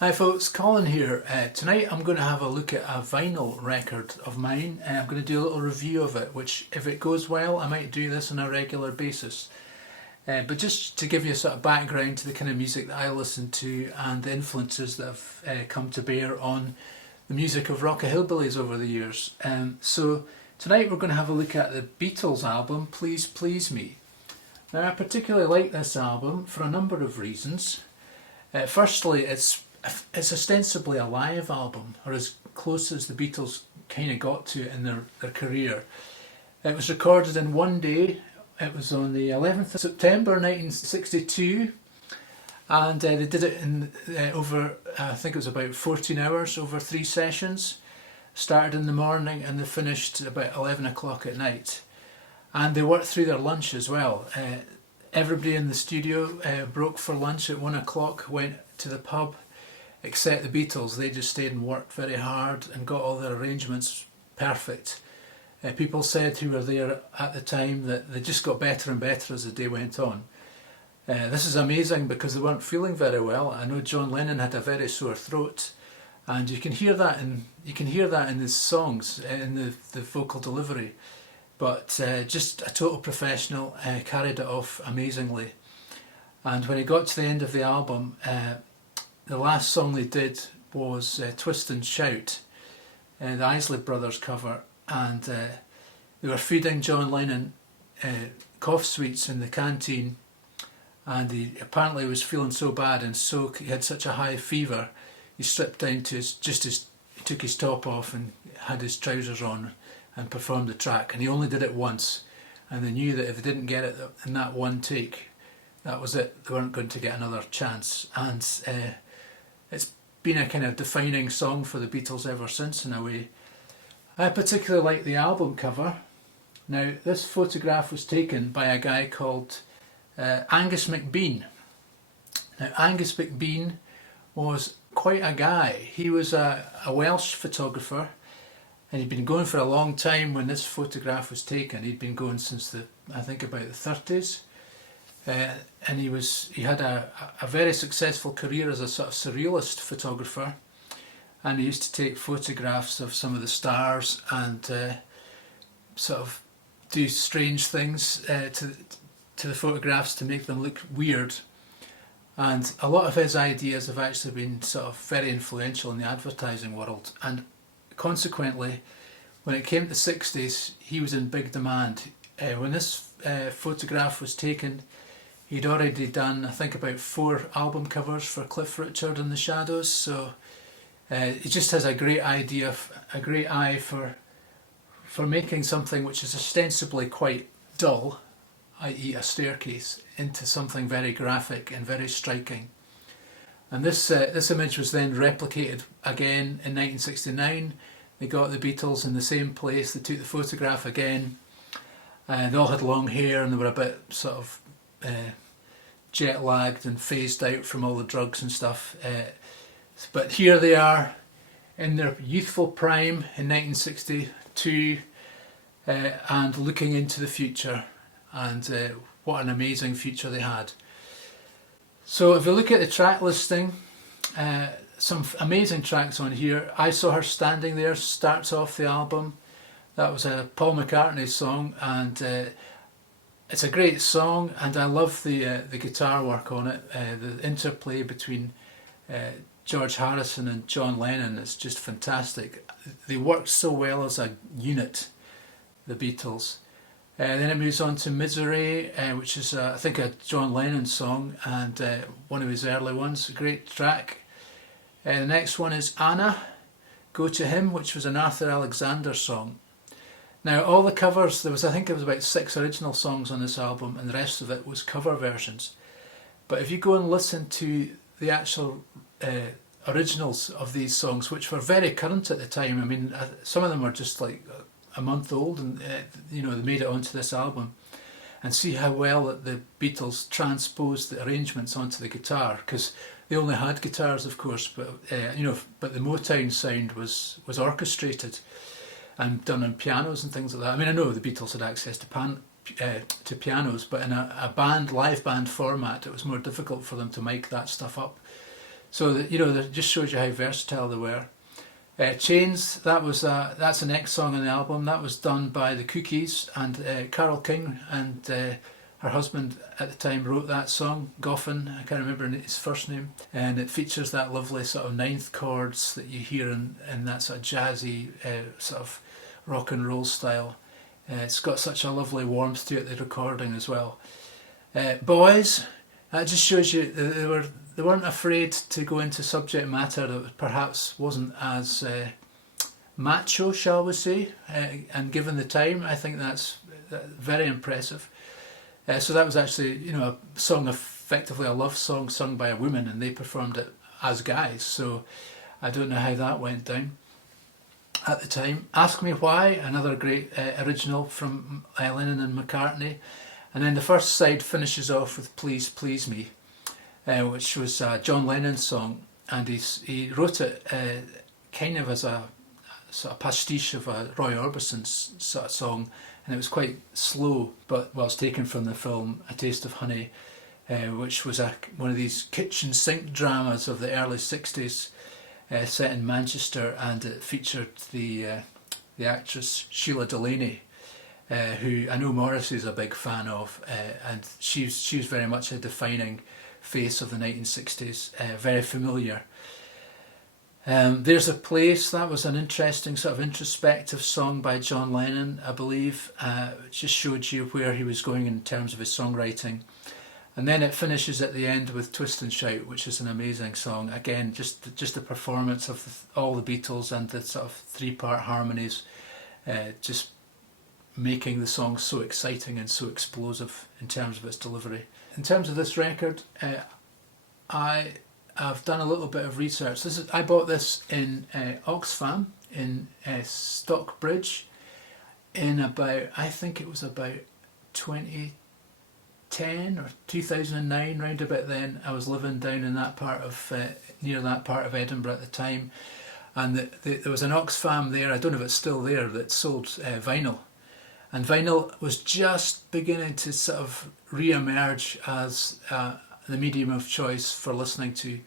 Hi folks, Colin here. Tonight I'm going to have a look at a vinyl record of mine. I'm going to do a little review of it, which if it goes well I might do this on a regular basis. But just to give you a sort of background to the kind of music that I listen to and the influences that have come to bear on the music of Rockahillbillies over the years. So tonight we're going to have a look at the Beatles album, Please Please Me. Now I particularly like this album for a number of reasons. Firstly, it's ostensibly a live album, or as close as the Beatles kind of got to it in their career. It was recorded in one day. It was on the 11th of September 1962, and they did it in over, I think it was about 14 hours, over 3 sessions. Started in the morning and they finished about 11 o'clock at night. And they worked through their lunch as well. Everybody in the studio broke for lunch at 1 o'clock, went to the pub, except the Beatles. They just stayed and worked very hard and got all their arrangements perfect. People said who were there at the time that they just got better and better as the day went on. This is amazing because they weren't feeling very well. I know John Lennon had a very sore throat, and you can hear that in his songs, in the vocal delivery. But just a total professional, carried it off amazingly. And when it got to the end of the album, the last song they did was Twist and Shout, the Isley Brothers cover, and they were feeding John Lennon cough sweets in the canteen, and he apparently was feeling so bad and he had such a high fever, he stripped down to he took his top off and had his trousers on and performed the track, and he only did it once, and they knew that if they didn't get it in that one take, that was it, they weren't going to get another chance. And it's been a kind of defining song for the Beatles ever since, in a way. I particularly like the album cover. Now, this photograph was taken by a guy called Angus MacBean. Now, Angus MacBean was quite a guy. He was a Welsh photographer, and he'd been going for a long time when this photograph was taken. He'd been going since I think about the 30s. And he had a very successful career as a sort of surrealist photographer, and he used to take photographs of some of the stars and sort of do strange things to the photographs to make them look weird. And a lot of his ideas have actually been sort of very influential in the advertising world, and consequently when it came to the 60s he was in big demand. When this photograph was taken, he'd already done, I think, about 4 album covers for Cliff Richard and the Shadows, so he just has a great idea, a great eye for making something which is ostensibly quite dull, i.e. a staircase, into something very graphic and very striking. And this image was then replicated again in 1969. They got the Beatles in the same place, they took the photograph again. They all had long hair and they were a bit sort of jet lagged and phased out from all the drugs and stuff. But here they are in their youthful prime in 1962, and looking into the future, and what an amazing future they had. So if you look at the track listing, some amazing tracks on here. I Saw Her Standing There starts off the album. That was a Paul McCartney song, and it's a great song, and I love the guitar work on it. The interplay between George Harrison and John Lennon is just fantastic. They worked so well as a unit, the Beatles. Then it moves on to Misery, which is I think a John Lennon song, and one of his early ones, a great track. The next one is Anna, Go to Him, which was an Arthur Alexander song. Now all the covers, I think there was about 6 original songs on this album, and the rest of it was cover versions. But if you go and listen to the actual originals of these songs, which were very current at the time, I mean some of them were just like a month old, and they made it onto this album, and see how well that the Beatles transposed the arrangements onto the guitar, because they only had guitars, of course, but but the Motown sound was orchestrated and done on pianos and things like that. I mean, I know the Beatles had access to pianos, but in a live band format, it was more difficult for them to mic that stuff up. So that, you know, that just shows you how versatile they were. Chains, that's the next song on the album. That was done by the Cookies, and Carole King and her husband at the time wrote that song, Goffin, I can't remember his first name, and it features that lovely sort of ninth chords that you hear in that sort of jazzy sort of rock and roll style. It's got such a lovely warmth to it, the recording as well. Boys, that just shows you they weren't afraid to go into subject matter that perhaps wasn't as macho, shall we say, and given the time, I think that's very impressive. So that was actually, you know, a song, effectively a love song sung by a woman, and they performed it as guys. So I don't know how that went down at the time. Ask Me Why, another great original from Lennon and McCartney. And then the first side finishes off with Please Please Me, which was John Lennon's song, and he wrote it kind of as a sort of pastiche of a Roy Orbison sort of song, and it was quite slow, but well, it's taken from the film A Taste of Honey, which was one of these kitchen sink dramas of the early 60s, set in Manchester, and it featured the actress Sheila Delaney, who I know Morrissey's a big fan of, and she was very much a defining face of the 1960s, very familiar. There's a Place, that was an interesting sort of introspective song by John Lennon, I believe. It just showed you where he was going in terms of his songwriting. And then it finishes at the end with Twist and Shout, which is an amazing song. Again, just the performance of all the Beatles and the sort of three-part harmonies, just making the song so exciting and so explosive in terms of its delivery. In terms of this record, I've done a little bit of research. I bought this in Oxfam in Stockbridge in about, I think it was about 2010 or 2009, round about then. I was living down in that part of, near that part of Edinburgh at the time, and there was an Oxfam there, I don't know if it's still there, that sold vinyl. And vinyl was just beginning to sort of re-emerge as the medium of choice for listening to,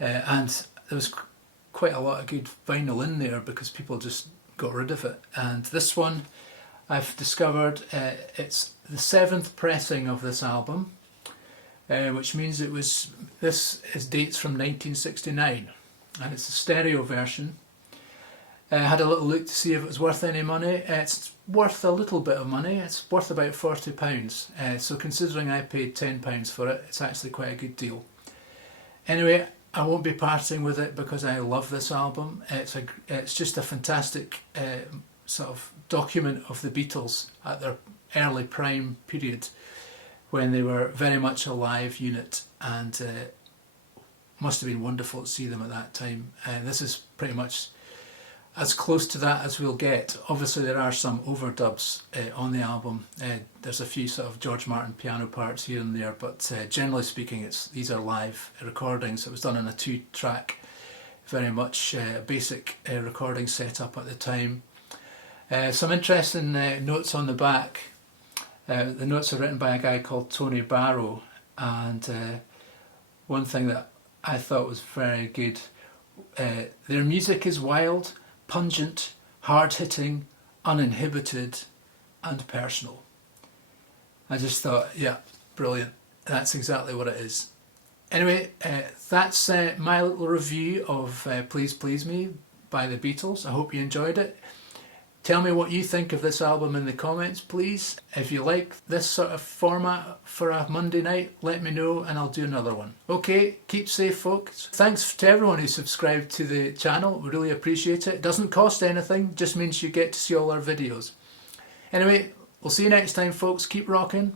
and there was quite a lot of good vinyl in there because people just got rid of it. And this one, I've discovered, it's the 7th pressing of this album, which means this dates from 1969, and it's a stereo version. I had a little look to see if it was worth any money. It's worth a little bit of money. It's worth about £40. So considering I paid £10 for it, it's actually quite a good deal. Anyway, I won't be parting with it because I love this album. It's just a fantastic sort of document of the Beatles at their early prime period, when they were very much a live unit, and must have been wonderful to see them at that time. This is pretty much as close to that as we'll get. Obviously there are some overdubs on the album. There's a few sort of George Martin piano parts here and there, but generally speaking these are live recordings. It was done on a 2-track, very much basic recording setup at the time. Some interesting notes on the back. The notes are written by a guy called Tony Barrow, and one thing that I thought was very good, their music is wild, pungent, hard-hitting, uninhibited, and personal. I just thought, yeah, brilliant. That's exactly what it is. Anyway, that's my little review of Please Please Me by the Beatles. I hope you enjoyed it. Tell me what you think of this album in the comments, please. If you like this sort of format for a Monday night, let me know and I'll do another one. Okay, keep safe, folks. Thanks to everyone who subscribed to the channel. We really appreciate it. It doesn't cost anything, just means you get to see all our videos. Anyway, we'll see you next time, folks. Keep rocking.